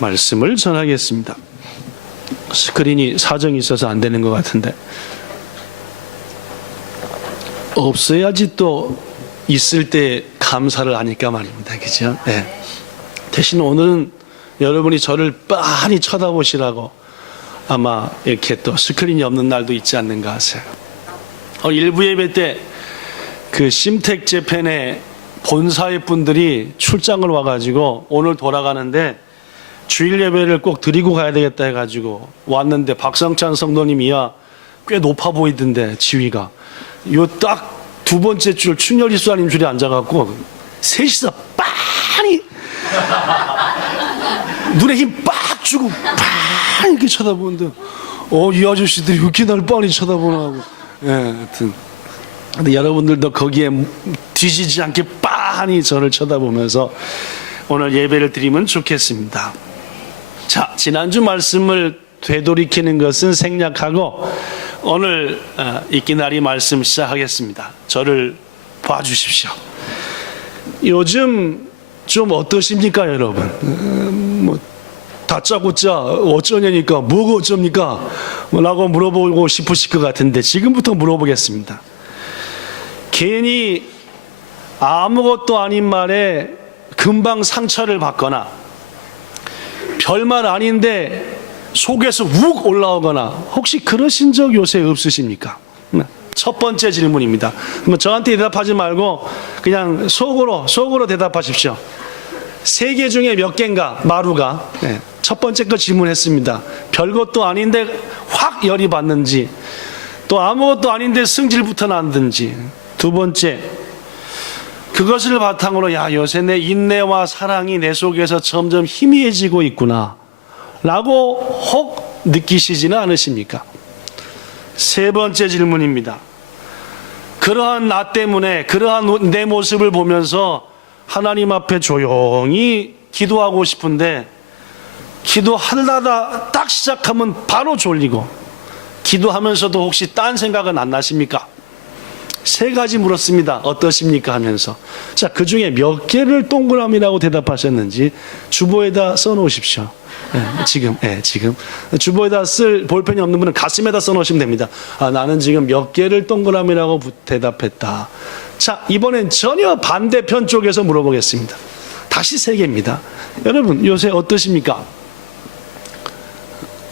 말씀을 전하겠습니다. 스크린이 사정이 있어서 안 되는 것 같은데 없어야지 또 있을 때 감사를 하니까 말입니다. 그죠? 네. 대신 오늘은 여러분이 저를 빤히 쳐다보시라고 아마 이렇게 또 스크린이 없는 날도 있지 않는가 하세요. 일부 예배 때 그 심택 재팬의 본사의 분들이 출장을 와가지고 오늘 돌아가는데 주일 예배를 꼭 드리고 가야 되겠다 해가지고 왔는데 박성찬 성도님이야 꽤 높아 보이던데 지위가 요 딱 두 번째 줄 춘열 이수아님 줄에 앉아갖고 셋이서 빤히 눈에 힘 빡 주고 빤히 이렇게 쳐다보는데 이 아저씨들이 왜 이렇게 날 빤히 쳐다보나. 예, 하여튼 근데 여러분들도 거기에 뒤지지 않게 빤히 저를 쳐다보면서 오늘 예배를 드리면 좋겠습니다. 자, 지난주 말씀을 되돌이키는 것은 생략하고 오늘 이끼나리 말씀 시작하겠습니다. 저를 봐주십시오. 요즘 좀 어떠십니까, 여러분? 다짜고짜 어쩌냐니까 뭐가 어쩝니까? 라고 물어보고 싶으실 것 같은데 지금부터 물어보겠습니다. 괜히 아무것도 아닌 말에 금방 상처를 받거나 별말 아닌데 속에서 욱 올라오거나 혹시 그러신 적 요새 없으십니까? 첫 번째 질문입니다. 저한테 대답하지 말고 그냥 속으로 대답하십시오. 3개 중에 몇 개인가 마루가 첫 번째 거 질문했습니다. 별것도 아닌데 확 열이 받는지 또 아무것도 아닌데 승질부터 났든지. 두 번째, 그것을 바탕으로 요새 내 인내와 사랑이 내 속에서 점점 희미해지고 있구나 라고 혹 느끼시지는 않으십니까? 세 번째 질문입니다. 그러한 나 때문에 그러한 내 모습을 보면서 하나님 앞에 조용히 기도하고 싶은데 기도하려다 딱 시작하면 바로 졸리고 기도하면서도 혹시 딴 생각은 안 나십니까? 3가지 물었습니다. 어떠십니까? 하면서 자, 그 중에 몇 개를 동그라미라고 대답하셨는지 주보에다 써놓으십시오. 지금 주보에다 쓸 볼펜이 없는 분은 가슴에다 써놓으시면 됩니다. 나는 지금 몇 개를 동그라미라고 대답했다. 자, 이번엔 전혀 반대편 쪽에서 물어보겠습니다. 다시 3개입니다. 여러분 요새 어떠십니까?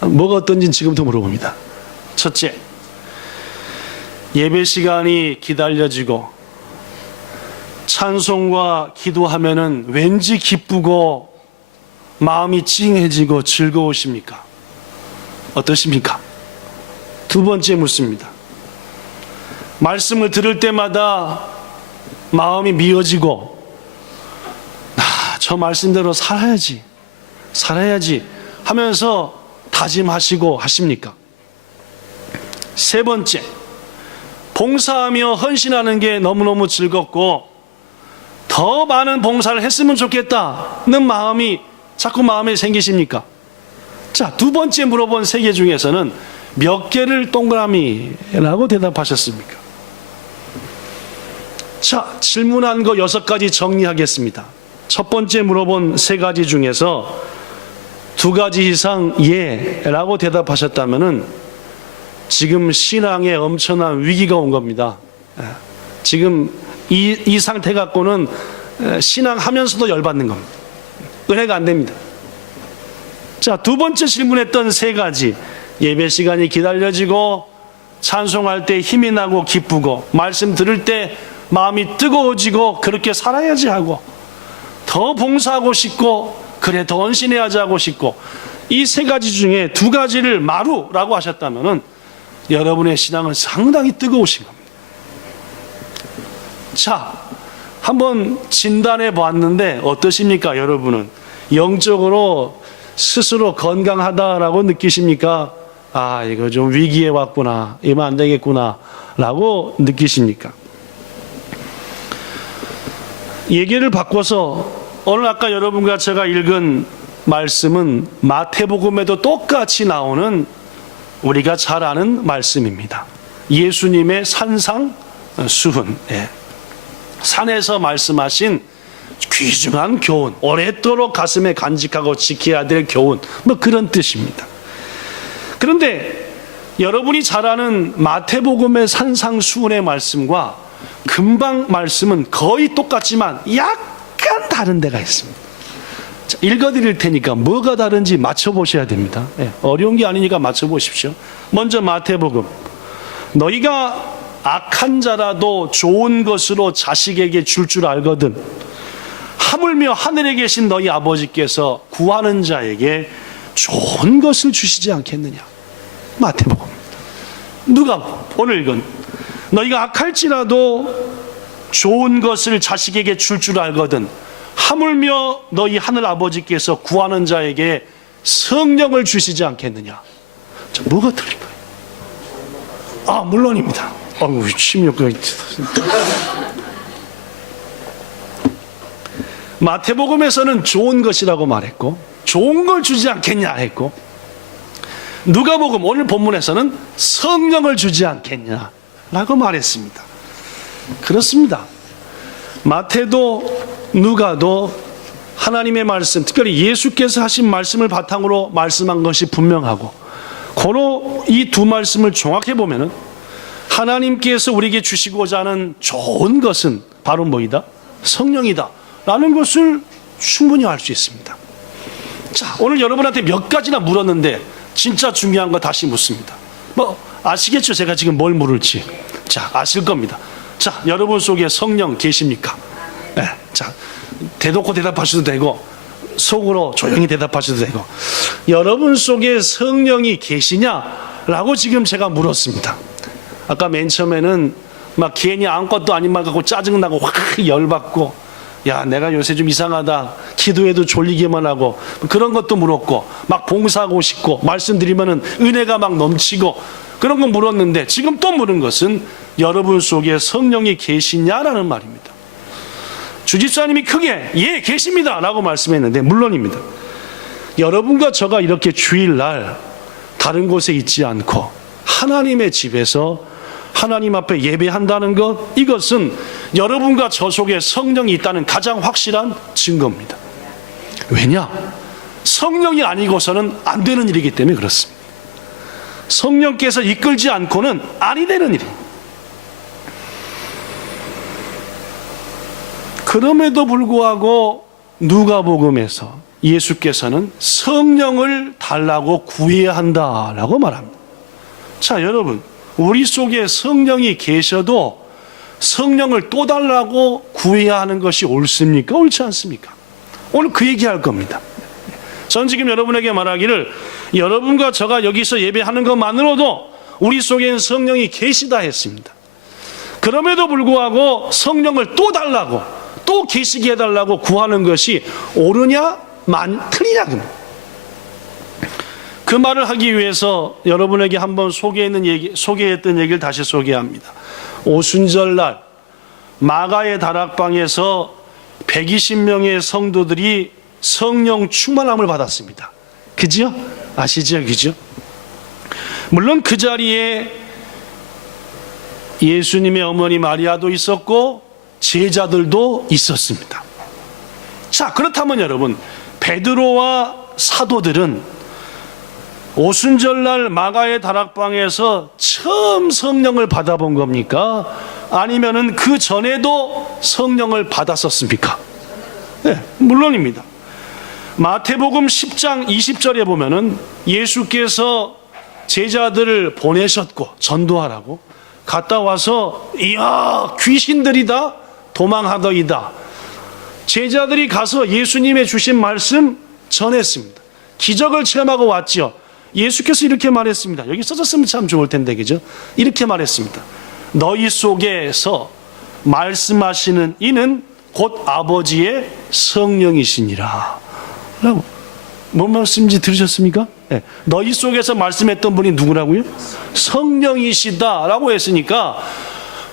뭐가 어떤지 지금부터 물어봅니다. 첫째, 예배 시간이 기다려지고 찬송과 기도하면은 왠지 기쁘고 마음이 찡해지고 즐거우십니까? 어떠십니까? 두 번째 묻습니다. 말씀을 들을 때마다 마음이 미어지고 저 말씀대로 살아야지 하면서 다짐하시고 하십니까? 세 번째, 봉사하며 헌신하는 게 너무너무 즐겁고 더 많은 봉사를 했으면 좋겠다는 마음이 자꾸 마음에 생기십니까? 자, 두 번째 물어본 3개 중에서는 몇 개를 동그라미라고 대답하셨습니까? 자, 질문한 거 6가지 정리하겠습니다. 첫 번째 물어본 3가지 중에서 2가지 이상 예라고 대답하셨다면은 지금 신앙에 엄청난 위기가 온 겁니다. 지금 이 상태 갖고는 신앙하면서도 열받는 겁니다. 은혜가 안 됩니다. 자, 두 번째 질문했던 3가지, 예배 시간이 기다려지고 찬송할 때 힘이 나고 기쁘고 말씀 들을 때 마음이 뜨거워지고 그렇게 살아야지 하고 더 봉사하고 싶고 그래 더 헌신해야지 하고 싶고 이 3가지 중에 2가지를 마루라고 하셨다면은 여러분의 신앙은 상당히 뜨거우신 겁니다. 자, 한번 진단해 보았는데 어떠십니까? 여러분은 영적으로 스스로 건강하다라고 느끼십니까? 이거 좀 위기에 왔구나, 이러면 안 되겠구나 라고 느끼십니까? 얘기를 바꿔서 오늘 아까 여러분과 제가 읽은 말씀은 마태복음에도 똑같이 나오는 우리가 잘 아는 말씀입니다. 예수님의 산상 수훈, 산에서 말씀하신 귀중한 교훈, 오랫도록 가슴에 간직하고 지켜야 될 교훈, 뭐 그런 뜻입니다. 그런데 여러분이 잘 아는 마태복음의 산상수훈의 말씀과 금방 말씀은 거의 똑같지만 약간 다른 데가 있습니다. 자, 읽어드릴 테니까 뭐가 다른지 맞춰보셔야 됩니다. 어려운 게 아니니까 맞춰보십시오. 먼저 마태복음. 너희가 악한 자라도 좋은 것으로 자식에게 줄 알거든 하물며 하늘에 계신 너희 아버지께서 구하는 자에게 좋은 것을 주시지 않겠느냐. 마태복음. 누가복음 오늘 읽은 너희가 악할지라도 좋은 것을 자식에게 줄 알거든 하물며 너희 하늘 아버지께서 구하는 자에게 성령을 주시지 않겠느냐. 자, 뭐가 틀릴까요? 아, 물론입니다. 어우, 침욕가 마태복음에서는 좋은 것이라고 말했고 좋은 걸 주지 않겠냐 했고, 누가복음 오늘 본문에서는 성령을 주지 않겠냐라고 말했습니다. 그렇습니다. 마태도 누가도 하나님의 말씀, 특별히 예수께서 하신 말씀을 바탕으로 말씀한 것이 분명하고, 고로 이 두 말씀을 종합해 보면은 하나님께서 우리에게 주시고자 하는 좋은 것은 바로 뭐이다? 성령이다 라는 것을 충분히 알 수 있습니다. 자, 오늘 여러분한테 몇 가지나 물었는데 진짜 중요한 거 다시 묻습니다. 뭐 아시겠죠? 제가 지금 뭘 물을지. 자, 아실 겁니다. 자, 여러분 속에 성령 계십니까? 네, 자, 대놓고 대답하셔도 되고 속으로 조용히 대답하셔도 되고, 여러분 속에 성령이 계시냐라고 지금 제가 물었습니다. 아까 맨 처음에는 막 괜히 아무것도 아닌 말 갖고 짜증나고 확 열받고, 야, 내가 요새 좀 이상하다, 기도해도 졸리기만 하고, 그런 것도 물었고, 막 봉사하고 싶고, 말씀드리면은 은혜가 막 넘치고, 그런 거 물었는데, 지금 또 물은 것은 여러분 속에 성령이 계시냐라는 말입니다. 주집사님이 크게 예, 계십니다 라고 말씀했는데 물론입니다. 여러분과 저가 이렇게 주일날 다른 곳에 있지 않고 하나님의 집에서 하나님 앞에 예배한다는 것, 이것은 여러분과 저 속에 성령이 있다는 가장 확실한 증거입니다. 왜냐? 성령이 아니고서는 안 되는 일이기 때문에 그렇습니다. 성령께서 이끌지 않고는 아니 되는 일입니다. 그럼에도 불구하고 누가복음에서 예수께서는 성령을 달라고 구해야 한다라고 말합니다. 자, 여러분, 우리 속에 성령이 계셔도 성령을 또 달라고 구해야 하는 것이 옳습니까? 옳지 않습니까? 오늘 그 얘기할 겁니다. 저는 지금 여러분에게 말하기를, 여러분과 저가 여기서 예배하는 것만으로도 우리 속에는 성령이 계시다 했습니다. 그럼에도 불구하고 성령을 또 달라고, 또 계시게 해달라고 구하는 것이 옳으냐 틀리냐, 그 말을 하기 위해서 여러분에게 한번 소개했던 얘기를 다시 소개합니다. 오순절날 마가의 다락방에서 120명의 성도들이 성령 충만함을 받았습니다. 그죠? 아시죠? 그죠? 물론 그 자리에 예수님의 어머니 마리아도 있었고 제자들도 있었습니다. 자, 그렇다면 여러분, 베드로와 사도들은 오순절날 마가의 다락방에서 처음 성령을 받아본 겁니까? 아니면은 그 전에도 성령을 받았었습니까? 네, 물론입니다. 마태복음 10장 20절에 보면은 예수께서 제자들을 보내셨고 전도하라고, 갔다 와서 이야, 귀신들이다 도망하더이다. 제자들이 가서 예수님의 주신 말씀 전했습니다. 기적을 체험하고 왔죠. 예수께서 이렇게 말했습니다. 여기 써졌으면 참 좋을 텐데, 그죠? 이렇게 말했습니다. 너희 속에서 말씀하시는 이는 곧 아버지의 성령이시니라 라고. 뭔 말씀인지 들으셨습니까? 네. 너희 속에서 말씀했던 분이 누구라고요? 성령이시다라고 했으니까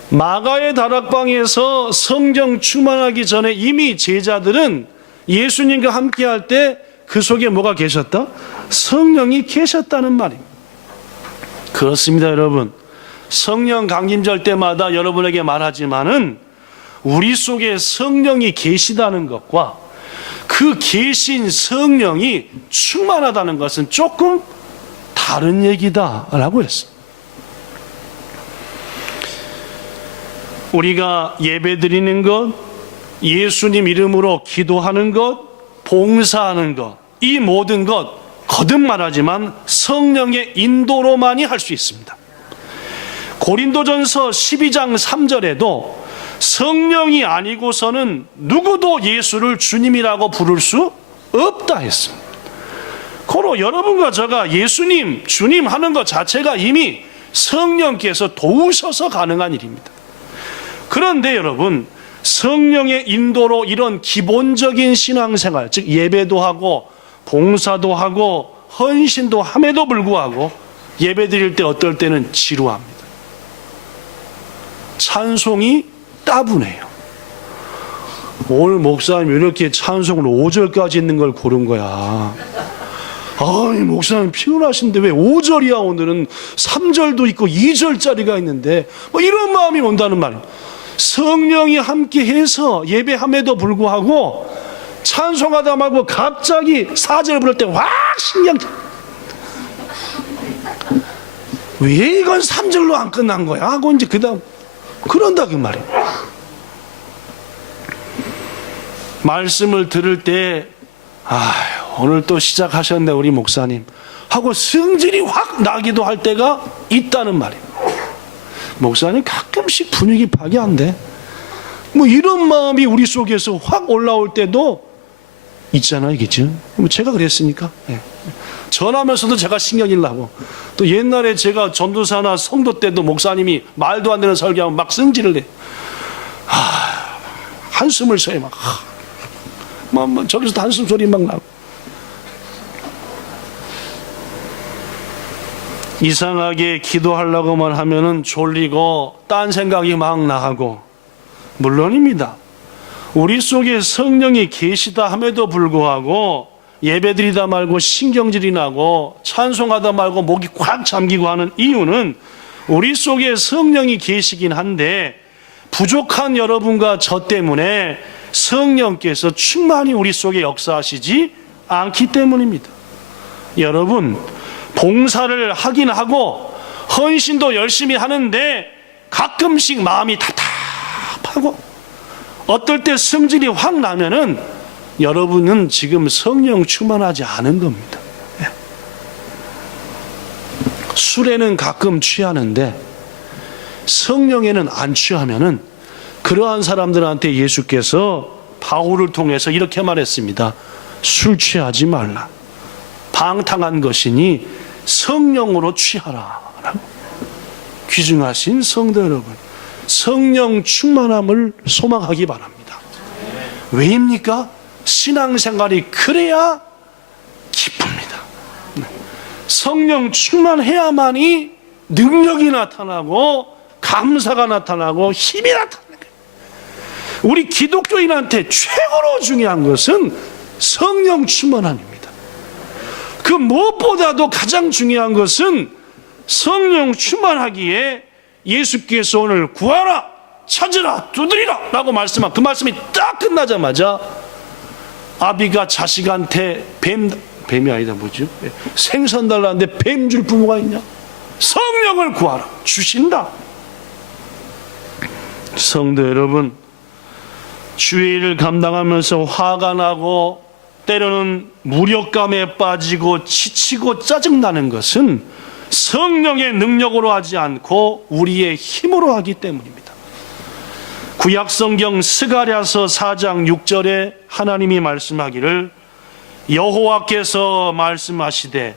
마가의 다락방에서 성령 충만하기 전에 이미 제자들은 예수님과 함께할 때 그 속에 뭐가 계셨다? 성령이 계셨다는 말입니다. 그렇습니다, 여러분. 성령 강림절 때마다 여러분에게 말하지만은 우리 속에 성령이 계시다는 것과 그 계신 성령이 충만하다는 것은 조금 다른 얘기다라고 했어요. 우리가 예배드리는 것, 예수님 이름으로 기도하는 것, 봉사하는 것, 이 모든 것 거듭 말하지만 성령의 인도로만이 할 수 있습니다. 고린도전서 12장 3절에도 성령이 아니고서는 누구도 예수를 주님이라고 부를 수 없다 했습니다. 고로 여러분과 제가 예수님, 주님 하는 것 자체가 이미 성령께서 도우셔서 가능한 일입니다. 그런데 여러분, 성령의 인도로 이런 기본적인 신앙생활, 즉 예배도 하고 봉사도 하고 헌신도 함에도 불구하고 예배드릴 때 어떨 때는 지루합니다. 찬송이 따분해요. 오늘 목사님 이렇게 찬송을 5절까지 있는 걸 고른 거야. 아이, 목사님 피곤하신데 왜 5절이야? 오늘은 3절도 있고 2절짜리가 있는데, 뭐 이런 마음이 온다는 말입니다. 성령이 함께 해서 예배함에도 불구하고 찬송하다 말고 갑자기 4절 부를 때 확 신경, 왜 이건 3절로 안 끝난 거야? 하고 이제 그 다음 그런다 그 말이에요. 말씀을 들을 때 오늘 또 시작하셨네 우리 목사님 하고 성질이 확 나기도 할 때가 있다는 말이에요. 목사님 가끔씩 분위기 파괴 안 돼? 뭐 이런 마음이 우리 속에서 확 올라올 때도 있잖아요, 그죠? 제가 그랬으니까. 네. 전하면서도 제가 신경질 나고, 또 옛날에 제가 전도사나 성도 때도 목사님이 말도 안 되는 설교하면 막 성질을 내. 한숨을 쉬어요, 막. 저기서도 한숨 소리 막 나고. 이상하게 기도하려고만 하면은 졸리고 딴 생각이 막 나고, 물론입니다. 우리 속에 성령이 계시다 함에도 불구하고 예배드리다 말고 신경질이 나고 찬송하다 말고 목이 꽉 잠기고 하는 이유는 우리 속에 성령이 계시긴 한데 부족한 여러분과 저 때문에 성령께서 충만히 우리 속에 역사하시지 않기 때문입니다. 여러분, 봉사를 하긴 하고 헌신도 열심히 하는데 가끔씩 마음이 답답하고 어떨 때 성질이 확 나면은 여러분은 지금 성령 충만하지 않은 겁니다. 술에는 가끔 취하는데 성령에는 안 취하면은 그러한 사람들한테 예수께서 바울을 통해서 이렇게 말했습니다. 술 취하지 말라. 방탕한 것이니 성령으로 취하라. 귀중하신 성도 여러분, 성령 충만함을 소망하기 바랍니다. 왜입니까? 신앙생활이 그래야 기쁩니다. 성령 충만해야만이 능력이 나타나고 감사가 나타나고 힘이 나타나는 거예요. 우리 기독교인한테 최고로 중요한 것은 성령 충만함입니다. 그 무엇보다도 가장 중요한 것은 성령 충만하기에 예수께서 오늘 구하라, 찾으라, 두드리라 라고 말씀한 그 말씀이 딱 끝나자마자 아비가 자식한테 뱀이 아니다 뭐죠? 생선 달라는데 뱀 줄 부모가 있냐? 성령을 구하라, 주신다. 성도 여러분, 주의 일을 감당하면서 화가 나고 때로는 무력감에 빠지고 지치고 짜증나는 것은 성령의 능력으로 하지 않고 우리의 힘으로 하기 때문입니다. 구약성경 스가랴서 4장 6절에 하나님이 말씀하기를 여호와께서 말씀하시되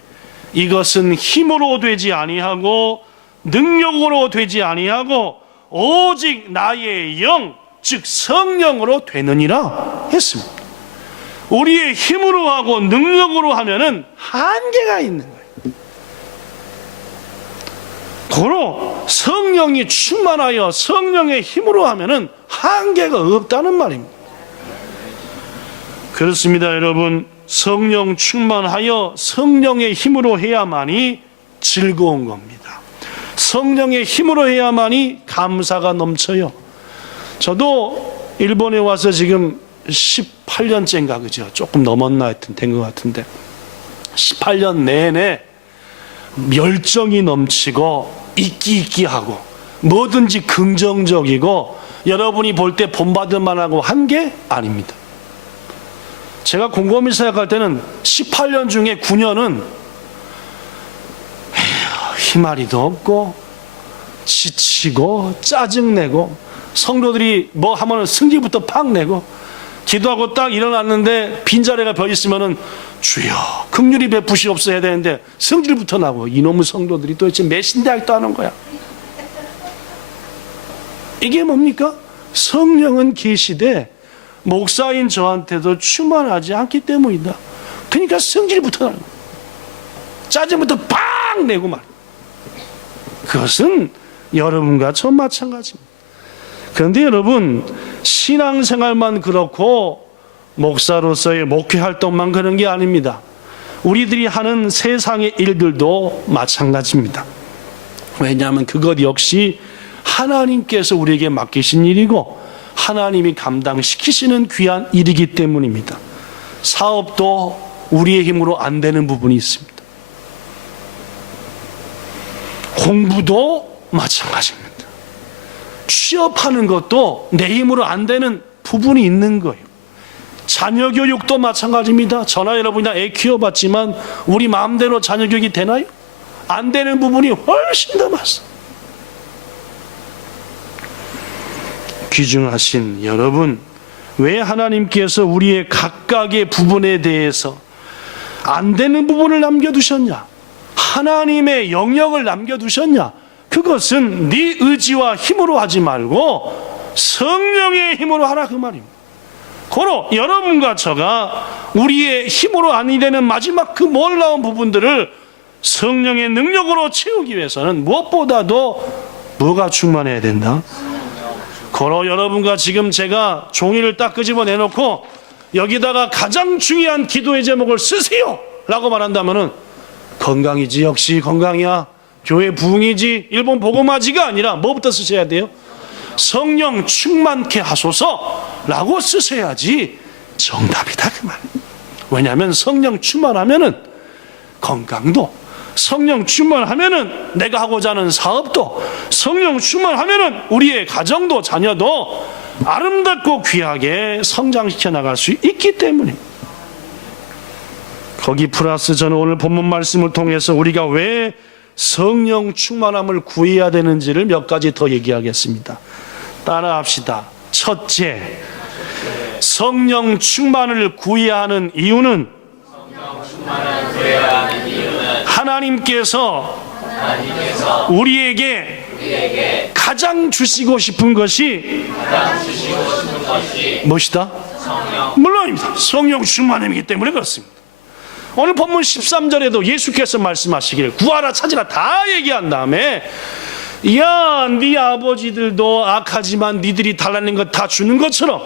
이것은 힘으로 되지 아니하고 능력으로 되지 아니하고 오직 나의 영 즉 성령으로 되느니라 했습니다. 우리의 힘으로 하고 능력으로 하면은 한계가 있는 거예요. 고로 성령이 충만하여 성령의 힘으로 하면은 한계가 없다는 말입니다. 그렇습니다, 여러분. 성령 충만하여 성령의 힘으로 해야만이 즐거운 겁니다. 성령의 힘으로 해야만이 감사가 넘쳐요. 저도 일본에 와서 지금 18년째인가 그죠? 조금 넘었나 하여튼 된 것 같은데 18년 내내 열정이 넘치고 있기있기하고 뭐든지 긍정적이고 여러분이 볼 때 본받을 만하고 한 게 아닙니다. 제가 곰곰이 생각할 때는 18년 중에 9년은 희마리도 없고 지치고 짜증내고 성도들이 뭐 하면 승질부터 팍 내고 기도하고 딱 일어났는데 빈자리가 벼 있으면은 주여 긍휼히 베푸시옵소서 해야 되는데 성질부터 나고 이놈의 성도들이 도대체 몇 신대학도 하는 거야. 이게 뭡니까? 성령은 계시되 목사인 저한테도 충만하지 않기 때문이다. 그러니까 성질부터 나는 거야. 짜증부터 팍 내고 말. 그것은 여러분과 저 마찬가지입니다. 그런데 여러분 신앙생활만 그렇고 목사로서의 목회 활동만 그런 게 아닙니다. 우리들이 하는 세상의 일들도 마찬가지입니다. 왜냐하면 그것 역시 하나님께서 우리에게 맡기신 일이고 하나님이 감당시키시는 귀한 일이기 때문입니다. 사업도 우리의 힘으로 안 되는 부분이 있습니다. 공부도 마찬가지입니다. 취업하는 것도 내 힘으로 안 되는 부분이 있는 거예요. 자녀 교육도 마찬가지입니다. 저나 여러분이나 애 키워봤지만 우리 마음대로 자녀 교육이 되나요? 안 되는 부분이 훨씬 더 많습니다. 귀중하신 여러분, 왜 하나님께서 우리의 각각의 부분에 대해서 안 되는 부분을 남겨두셨냐? 하나님의 영역을 남겨두셨냐? 그것은 네 의지와 힘으로 하지 말고 성령의 힘으로 하라 그 말입니다. 고로 여러분과 저가 우리의 힘으로 아니 되는 마지막 그 놀라운 부분들을 성령의 능력으로 채우기 위해서는 무엇보다도 뭐가 충만해야 된다? 고로 여러분과 지금 제가 종이를 딱 끄집어 내놓고 여기다가 가장 중요한 기도의 제목을 쓰세요 라고 말한다면은 건강이지, 역시 건강이야, 교회 부흥이지, 일본 복음화지가 아니라 뭐부터 쓰셔야 돼요? 성령 충만케 하소서 라고 쓰셔야지 정답이다 그 말. 왜냐하면 성령 충만하면은 건강도, 성령 충만하면은 내가 하고자 하는 사업도, 성령 충만하면은 우리의 가정도 자녀도 아름답고 귀하게 성장시켜 나갈 수 있기 때문에. 거기 플러스 저는 오늘 본문 말씀을 통해서 우리가 왜 성령 충만함을 구해야 되는지를 몇 가지 더 얘기하겠습니다. 따라합시다. 첫째, 성령 충만을 구해야 하는 이유는 하나님께서 우리에게 가장 주시고 싶은 것이 무엇이다? 물론입니다. 성령 충만함이기 때문에 그렇습니다. 오늘 본문 13절에도 예수께서 말씀하시기를 구하라 찾으라 다 얘기한 다음에 야, 네 아버지들도 악하지만 니들이 달라는 것 다 주는 것처럼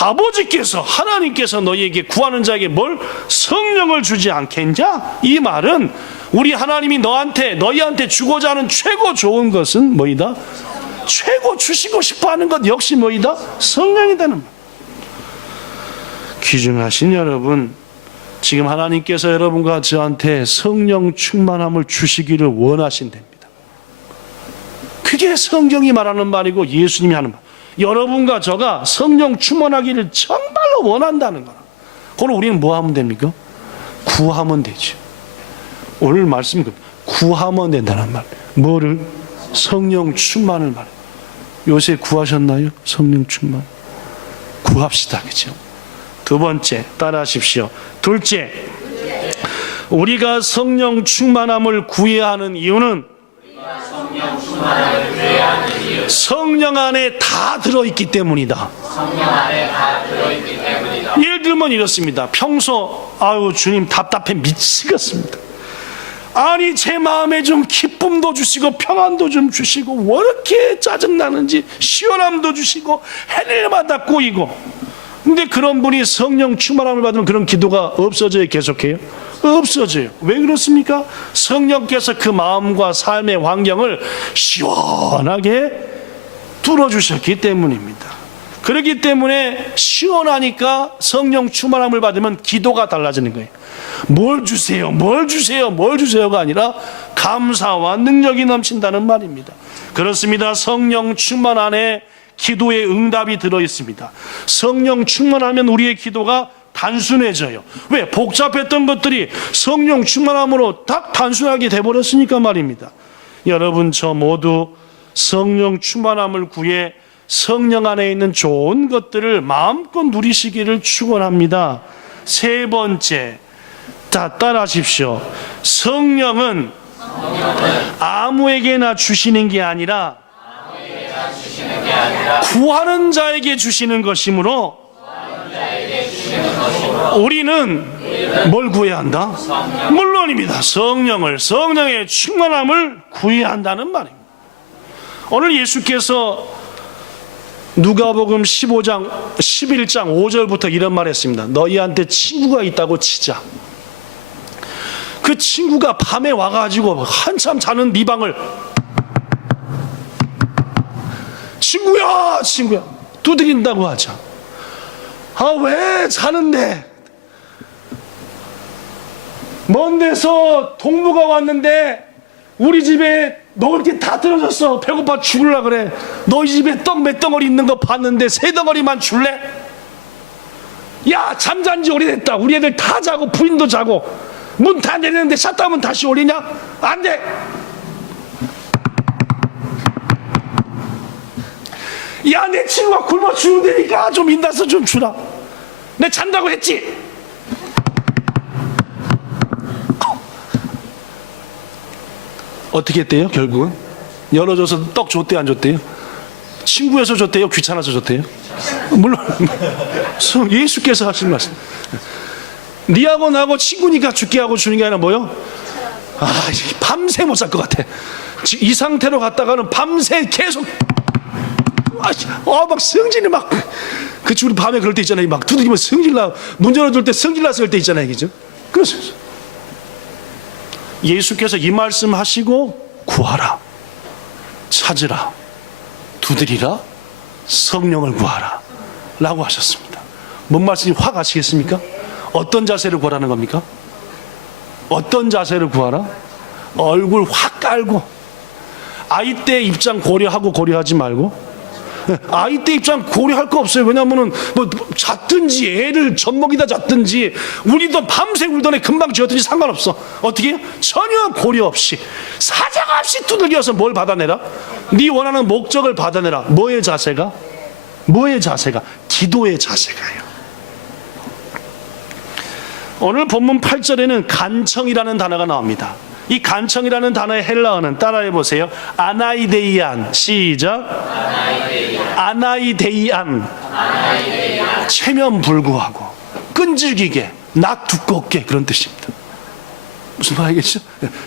아버지께서, 하나님께서 너희에게 구하는 자에게 뭘? 성령을 주지 않겠냐? 이 말은 우리 하나님이 너희한테 주고자 하는 최고 좋은 것은 뭐이다? 최고 주시고 싶어 하는 것 역시 뭐이다? 성령이라는 말. 귀중하신 여러분, 지금 하나님께서 여러분과 저한테 성령 충만함을 주시기를 원하신답니다. 그게 성경이 말하는 말이고 예수님이 하는 말. 여러분과 저가 성령 충만하기를 정말로 원한다는 거라. 그럼 우리는 뭐 하면 됩니까? 구하면 되죠. 오늘 말씀은 구하면 된다는 말. 뭐를? 성령 충만을 말해요. 요새 구하셨나요? 성령 충만. 구합시다. 그죠? 두 번째, 따라하십시오. 둘째, 우리가 성령 충만함을 구해야 하는 이유는 성령 안에 다 들어있기 때문이다. 예를 들면 이렇습니다. 평소 아유 주님 답답해 미치겠습니다. 아니 제 마음에 좀 기쁨도 주시고 평안도 좀 주시고 왜 이렇게 짜증나는지 시원함도 주시고 해낼마다 꼬이고. 근데 그런 분이 성령 충만함을 받으면 그런 기도가 없어져요? 계속해요? 없어져요. 왜 그렇습니까? 성령께서 그 마음과 삶의 환경을 시원하게 뚫어주셨기 때문입니다. 그렇기 때문에 시원하니까 성령 충만함을 받으면 기도가 달라지는 거예요. 뭘 주세요, 뭘 주세요, 뭘 주세요가 아니라 감사와 능력이 넘친다는 말입니다. 그렇습니다. 성령 충만 안에 기도의 응답이 들어있습니다. 성령 충만하면 우리의 기도가 단순해져요. 왜? 복잡했던 것들이 성령 충만함으로 딱 단순하게 돼버렸으니까 말입니다. 여러분, 저 모두 성령 충만함을 구해 성령 안에 있는 좋은 것들을 마음껏 누리시기를 축원합니다. 세 번째, 따라하십시오. 성령은 아무에게나 주시는 게 아니라 구하는 자에게 주시는 것이므로 우리는 뭘 구해야 한다? 물론입니다. 성령의 충만함을 구해야 한다는 말입니다. 오늘 예수께서 누가복음 11장 5절부터 이런 말 했습니다. 너희한테 친구가 있다고 치자. 그 친구가 밤에 와가지고 한참 자는 네 방을 친구야 두드린다고 하자. 왜 자는데? 먼 데서 동무가 왔는데 우리 집에 먹을 게 다 떨어졌어. 배고파 죽을라 그래. 너희 집에 떡 몇 덩어리 있는 거 봤는데 3덩어리만 줄래? 야, 잠잔 지 오래됐다. 우리 애들 다 자고 부인도 자고 문 다 내리는데 샷다면 다시 오리냐? 안 돼. 야, 내 친구가 굶어 죽는다니까 좀 인다서 좀 주라. 내 잔다고 했지. 어떻게 했대요? 결국은 열어줘서 떡 줬대요, 안 줬대요? 친구여서 줬대요? 귀찮아서 줬대요? 물론 예수께서 하신 말씀. 니하고 나하고 친구니까 죽게 하고 주는 게 아니라 뭐요? 밤새 못 살 것 같아. 이 상태로 갔다가는 밤새 계속 막 성질이 막 그 우리 밤에 그럴 때 있잖아요. 막 두드리면 성질나, 문 열어줄 때 성질났을 때 있잖아요, 그죠? 그래서 예수께서 이 말씀 하시고 구하라, 찾으라, 두드리라, 성령을 구하라 라고 하셨습니다. 뭔 말씀인지 확 아시겠습니까? 어떤 자세를 구하라는 겁니까? 어떤 자세를 구하라? 얼굴 확 깔고, 아이 때 입장 고려하지 말고. 아이 때 입장 고려할 거 없어요. 왜냐하면은 뭐 잤든지 애를 젖먹이다 잤든지 우리도 밤새 울던 애 금방 지었든지 상관없어. 어떻게 해요? 전혀 고려 없이 사정 없이 두들겨서 뭘 받아내라? 네 원하는 목적을 받아내라. 뭐의 자세가? 기도의 자세가요. 오늘 본문 8절에는 간청이라는 단어가 나옵니다. 이 간청이라는 단어의 헬라어는 따라해 보세요. 아나이데이안. 시작. 아나이데이안. 체면불구하고 끈질기게, 낙 두껍게, 그런 뜻입니다. 무슨 말이겠죠?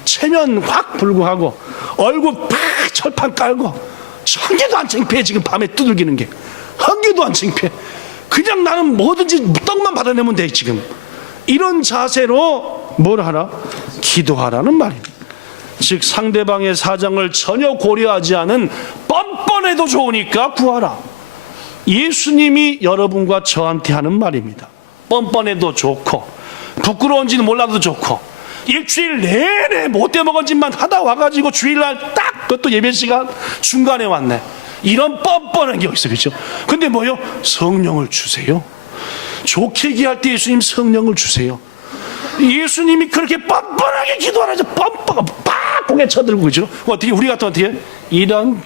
체면 확 불구하고 얼굴 팍 철판 깔고 한 개도 안 창피해. 지금 밤에 두들기는 게 한 개도 안 창피해. 그냥 나는 뭐든지 떡만 받아내면 돼. 지금 이런 자세로 뭘 하라? 기도하라는 말입니다. 즉 상대방의 사정을 전혀 고려하지 않은 뻔뻔해도 좋으니까 구하라. 예수님이 여러분과 저한테 하는 말입니다. 뻔뻔해도 좋고 부끄러운지는 몰라도 좋고 일주일 내내 못돼 먹은 짓만 하다 와가지고 주일날 딱 그것도 예배시간 중간에 왔네. 이런 뻔뻔한 게 어딨어, 그렇죠? 근데 뭐요? 성령을 주세요. 좋게 얘기할 때 예수님 성령을 주세요. 예수님이 그렇게 뻔뻔하게 기도하라죠. 뻔뻔하게 팍 고개 쳐들고, 그죠? 어떻게 우리 같으면 어떻게 해? 이런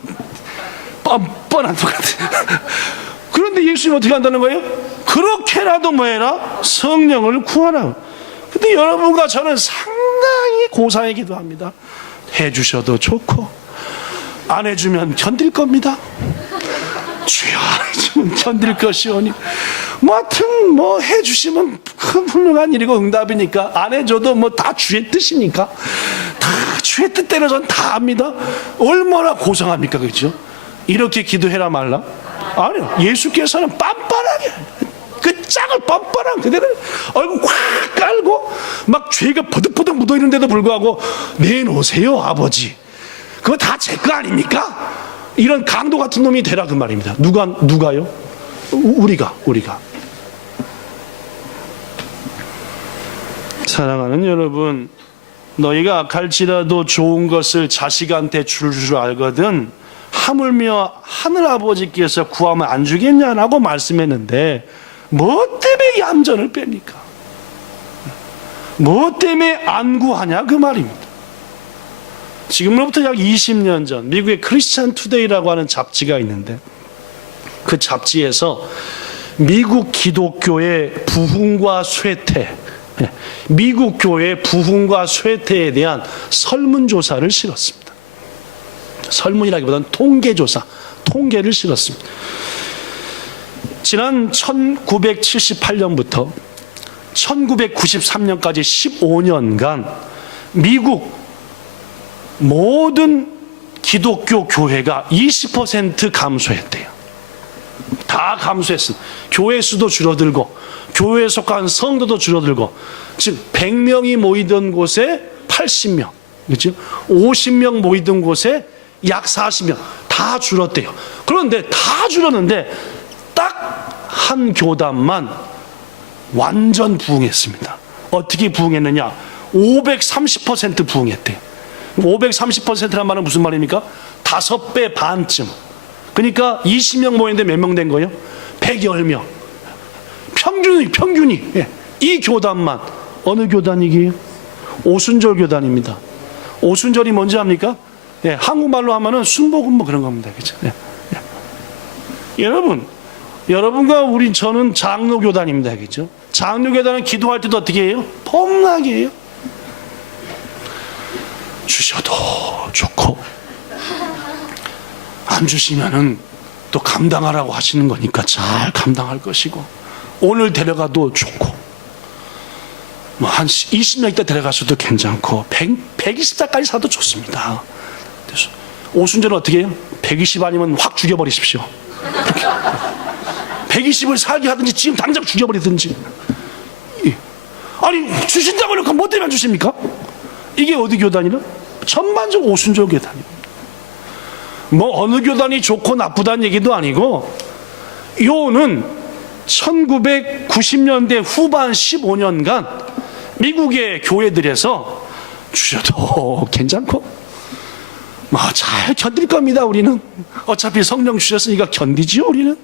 뻔뻔한 것 같아. 그런데 예수님이 어떻게 한다는 거예요? 그렇게라도 뭐해라? 성령을 구하라. 근데 여러분과 저는 상당히 고상히 기도합니다. 해주셔도 좋고 안 해주면 견딜 겁니다. 주여 해주면 견딜 것이오니. 뭐 하여튼 뭐 해주시면 큰 훌륭한 일이고 응답이니까, 안 해줘도 뭐 다 주의 뜻이니까 다 주의 뜻대로 전 다 합니다. 얼마나 고상합니까, 그렇죠? 이렇게 기도해라 말라? 아니요. 예수께서는 빤빤하게 그 짝을 뻔뻔한 그대로 얼굴 확 깔고 막 죄가 버득버득 묻어있는데도 불구하고 내놓으세요 아버지, 그거 다 제 거 아닙니까? 이런 강도 같은 놈이 되라 그 말입니다. 누가요? 우리가 사랑하는 여러분, 너희가 갈지라도 좋은 것을 자식한테 줄 줄 알거든 하물며 하늘아버지께서 구하면 안 주겠냐라고 말씀했는데 뭐 때문에 얌전을 뺍니까? 뭐 때문에 안 구하냐 그 말입니다. 지금으로부터 약 20년 전 미국의 크리스찬 투데이라고 하는 잡지가 있는데 그 잡지에서 미국 기독교의 부흥과 쇠퇴, 미국 교회의 부흥과 쇠퇴에 대한 설문조사를 실었습니다. 설문이라기보다는 통계를 실었습니다. 지난 1978년부터 1993년까지 15년간 미국 모든 기독교 교회가 20% 감소했대요. 다 감소했습니다. 교회 수도 줄어들고 교회에 속한 성도도 줄어들고, 즉 100명이 모이던 곳에 80명, 그렇죠? 50명 모이던 곳에 약 40명 다 줄었대요. 그런데 다 줄었는데 딱 한 교단만 완전 부흥했습니다. 어떻게 부흥했느냐? 530% 부흥했대요. 530%란 말은 무슨 말입니까? 5배 반쯤. 그러니까 20명 모였는데 몇 명 된 거예요? 110명. 평균이. 이 교단만. 어느 교단이기요? 오순절 교단입니다. 오순절이 뭔지 압니까? 한국말로 하면은 순복음 뭐 그런 겁니다. 그죠? 여러분과 저는 장로교단입니다. 그죠? 장로교단은 기도할 때도 어떻게 해요? 폼나게 해요. 주셔도 좋고, 안 주시면은 또 감당하라고 하시는 거니까 잘 감당할 것이고, 오늘 데려가도 좋고, 뭐 한 20년 있다 데려가셔도 괜찮고, 120살까지 사도 좋습니다. 그래서 오순절은 어떻게 해요? 120 아니면 확 죽여버리십시오. 120을 살게 하든지 지금 당장 죽여버리든지. 아니 주신다고 해놓고 뭐 때문에 안 주십니까? 이게 어디 교단이나? 전반적으로 오순절 교단입니다. 뭐 어느 교단이 좋고 나쁘다는 얘기도 아니고, 요는 1990년대 후반 15년간 미국의 교회들에서 주셔도 괜찮고 뭐 잘 견딜 겁니다. 우리는 어차피 성령 주셨으니까 견디지요. 우리는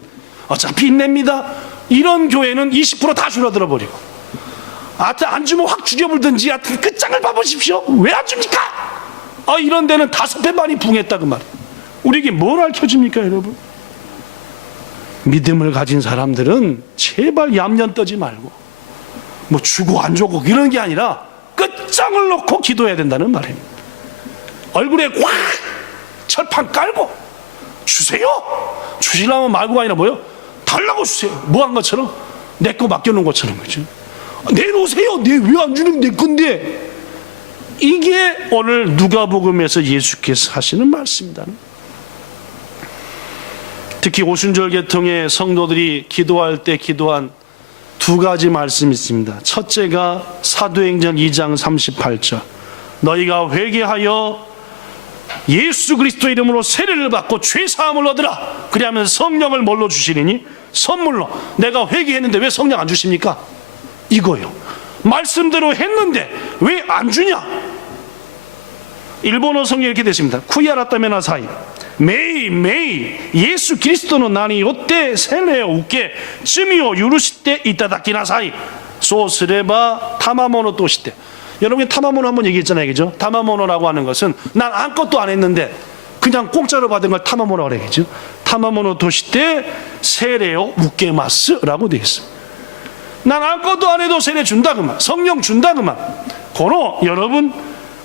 어차피 인냅니다. 이런 교회는 20% 다 줄어들어 버리고, 하여튼 안 주면 확 죽여버리든지 하여튼 끝장을 봐보십시오. 왜 안 줍니까? 이런 데는 5배 많이 부흥했다 그 말이에요. 우리에게 뭘 알려줍니까 여러분? 믿음을 가진 사람들은 제발 얌전 떠지 말고 뭐 주고 안 주고 이런 게 아니라 끝장을 놓고 기도해야 된다는 말입니다. 얼굴에 꽉 철판 깔고 주세요. 주시려면 말고가 아니라 뭐요? 달라고 주세요. 뭐 한 것처럼, 내 거 맡겨놓은 것처럼. 그죠? 내놓으세요. 왜 안 주는 내 건데. 이게 오늘 누가복음에서 예수께서 하시는 말씀입니다. 특히 오순절 계통의 성도들이 기도할 때 기도한 2가지 말씀이 있습니다. 첫째가 사도행전 2장 38절, 너희가 회개하여 예수 그리스도 이름으로 세례를 받고 죄사함을 얻으라. 그리하면 성령을 뭘로 주시리니? 선물로. 내가 회개했는데 왜 성령 안 주십니까? 이거요. 말씀대로 했는데 왜 안 주냐? 일본어 성경에 이렇게 되십니다. 쿠야라타메나 사이 메이 예수 그리스도는 나니 요때 세례を受け罪を許していただきなさい。そうすれば賜物として. 여러분이 타마모노 한번 얘기했잖아요. 그죠? 타마모노라고 하는 것은 난 아무것도 안 했는데 그냥 공짜로 받은 걸 타마모노라고 그러겠죠. 타마모노 도시때 세례요 우케마스라고 되어 있습니다. 난 아무것도 안 해도 세례 준다 그만, 성령 준다 그만. 고로 여러분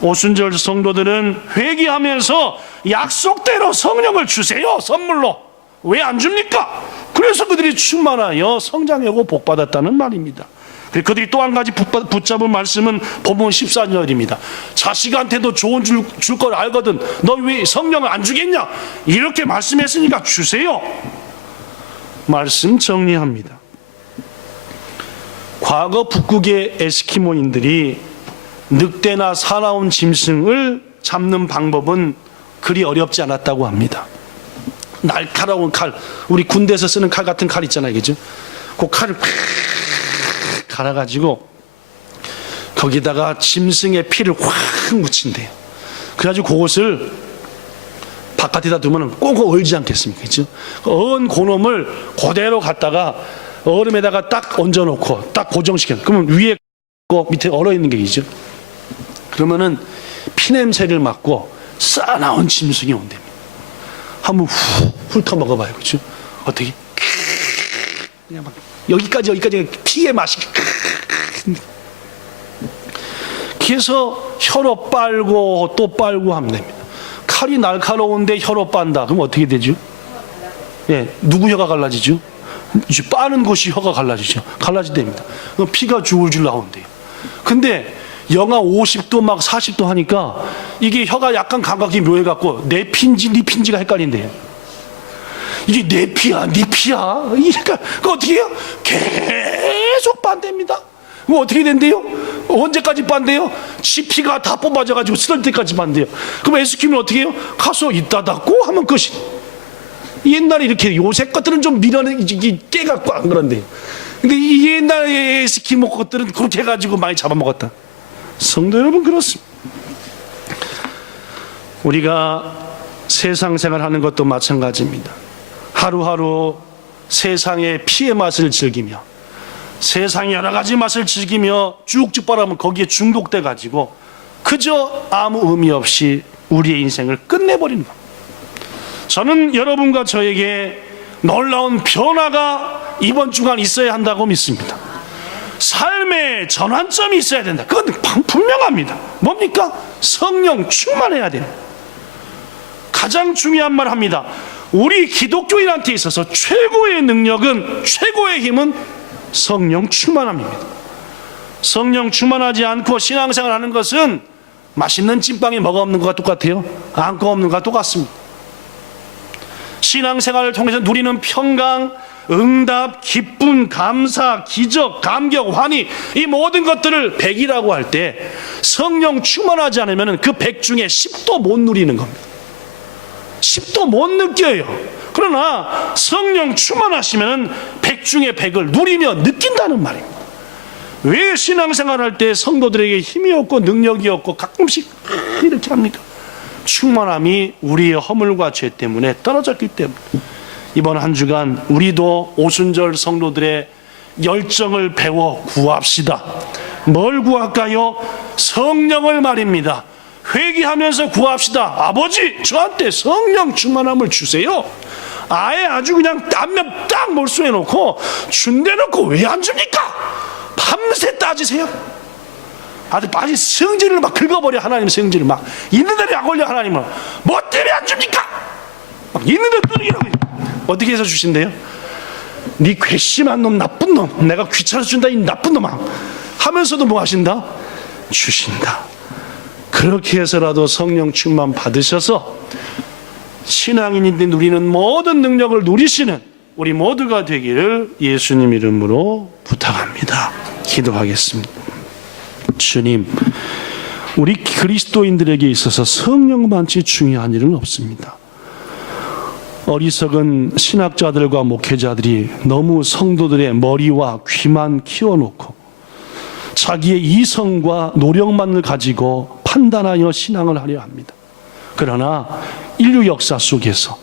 오순절 성도들은 회개하면서 약속대로 성령을 주세요. 선물로. 왜 안 줍니까? 그래서 그들이 충만하여 성장하고 복받았다는 말입니다. 그들이 또 한 가지 붙잡은 말씀은 본문 14절입니다. 자식한테도 좋은 줄 걸 알거든 너 왜 성령을 안 주겠냐? 이렇게 말씀했으니까 주세요. 말씀 정리합니다. 과거 북극의 에스키모인들이 늑대나 사나운 짐승을 잡는 방법은 그리 어렵지 않았다고 합니다. 날카로운 칼, 우리 군대에서 쓰는 칼 같은 칼 있잖아요, 그죠? 그 칼을 팍 갈아가지고 거기다가 짐승의 피를 확 묻힌대요. 그래가지고 그것을 바깥에다 두면 꽁꽁 얼지 않겠습니까? 그죠? 언 그놈을 그대로 갖다가 얼음에다가 딱 얹어놓고 딱 고정시켜. 그러면 위에 거 밑에 얼어 있는 게 있죠. 그러면은 피냄새를 맡고 싸나운 짐승이 온답니다. 한번 훑어 먹어봐요, 그죠? 어떻게? 그냥 막 여기까지 피의 맛이. 그래서 혀로 빨고 또 빨고 하면 됩니다. 칼이 날카로운데 혀로 빤다. 그럼 어떻게 되죠? 예, 누구 혀가 갈라지죠? 빠는 곳이 혀가 갈라지죠. 갈라진답니다. 그럼 피가 줄줄 나온대요. 근데 영하 50도 막 40도 하니까 이게 혀가 약간 감각이 묘해갖고 내 피인지 네 피인지가 헷갈린대요. 이게 내 피야, 네 피야. 그러니까 그 어떻게 해요? 계속 빤답니다. 그럼 어떻게 된대요? 언제까지 빤대요? 지 피가 다 뽑아져가지고 쓰러질 때까지 빤대요. 그럼 에스키면 어떻게 해요? 가서 이따 닦고 하면 끝이. 옛날에 이렇게 요새 것들은 좀 깨갖고 안 그런데요. 근데 이 옛날에 에스키모 것들은 그렇게 해가지고 많이 잡아먹었다. 성도 여러분, 그렇습니다. 우리가 세상 생활하는 것도 마찬가지입니다. 하루하루 세상의 피의 맛을 즐기며 세상의 여러 가지 맛을 즐기며 쭉쭉 빨아보면 거기에 중독돼 가지고 그저 아무 의미 없이 우리의 인생을 끝내버리는 겁니다. 저는 여러분과 저에게 놀라운 변화가 이번 주간 있어야 한다고 믿습니다. 삶의 전환점이 있어야 된다. 그건 분명합니다. 뭡니까? 성령 충만해야 됩니다. 가장 중요한 말 합니다. 우리 기독교인한테 있어서 최고의 능력은, 최고의 힘은 성령 충만함입니다. 성령 충만하지 않고 신앙생활 하는 것은 맛있는 찐빵에 뭐가 없는 것과 똑같아요. 안고 없는 것과 똑같습니다. 신앙생활을 통해서 누리는 평강, 응답, 기쁨, 감사, 기적, 감격, 환희, 이 모든 것들을 100이라고 할 때 성령 충만하지 않으면 그 100 중에 10도 못 누리는 겁니다. 10도 못 느껴요. 그러나 성령 충만하시면 100 중에 100을 누리며 느낀다는 말입니다. 왜 신앙생활 할 때 성도들에게 힘이 없고 능력이 없고 가끔씩 이렇게 합니까? 충만함이 우리의 허물과 죄 때문에 떨어졌기 때문에. 이번 한 주간 우리도 오순절 성도들의 열정을 배워 구합시다. 뭘 구할까요? 성령을 말입니다. 회개하면서 구합시다. 아버지, 저한테 성령 충만함을 주세요. 아예 아주 그냥 땀면 딱 몰수해 놓고 준대 놓고 왜 안 줍니까? 밤새 따지세요. 아주 성질을 막 긁어버려. 하나님 성질을 막 있는 대로 약 올려. 하나님은 뭐 때문에 안 줍니까? 막 있는 대로 뚫기라고. 어떻게 해서 주신대요? 네 괘씸한 놈, 나쁜 놈, 내가 귀찮아서 준다 이 나쁜 놈아 하면서도 뭐 하신다? 주신다. 그렇게 해서라도 성령 충만 받으셔서 신앙인인데 누리는 모든 능력을 누리시는 우리 모두가 되기를 예수님 이름으로 부탁합니다. 기도하겠습니다. 주님, 우리 그리스도인들에게 있어서 성령만치 중요한 일은 없습니다. 어리석은 신학자들과 목회자들이 너무 성도들의 머리와 귀만 키워놓고 자기의 이성과 노력만을 가지고 판단하여 신앙을 하려 합니다. 그러나 인류 역사 속에서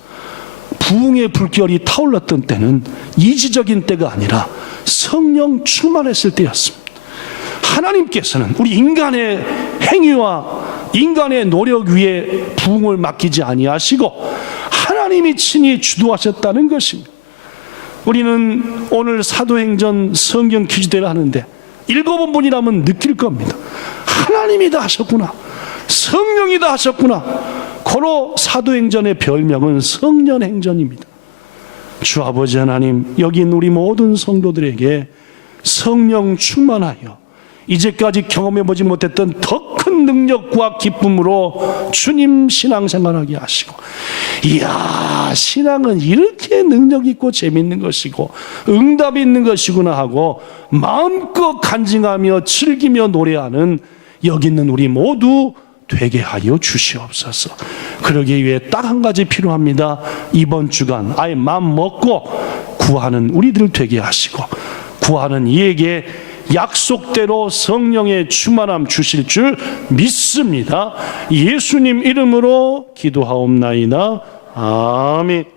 부흥의 불결이 타올랐던 때는 이지적인 때가 아니라 성령 충만했을 때였습니다. 하나님께서는 우리 인간의 행위와 인간의 노력 위에 부흥을 맡기지 아니하시고 하나님이 친히 주도하셨다는 것입니다. 우리는 오늘 사도행전 성경 퀴즈대를 하는데 읽어본 분이라면 느낄 겁니다. 하나님이 다 하셨구나. 성령이 다 하셨구나. 고로 사도행전의 별명은 성년행전입니다. 주 아버지 하나님, 여긴 우리 모든 성도들에게 성령 충만하여 이제까지 경험해보지 못했던 더 큰 능력과 기쁨으로 주님 신앙생활하게 하시고, 이야, 신앙은 이렇게 능력 있고 재밌는 것이고 응답이 있는 것이구나 하고 마음껏 간증하며 즐기며 노래하는 여기 있는 우리 모두 되게 하여 주시옵소서. 그러기 위해 딱 한 가지 필요합니다. 이번 주간 아예 마음 먹고 구하는 우리들 되게 하시고, 구하는 이에게 약속대로 성령의 충만함 주실 줄 믿습니다. 예수님 이름으로 기도하옵나이다. 아멘.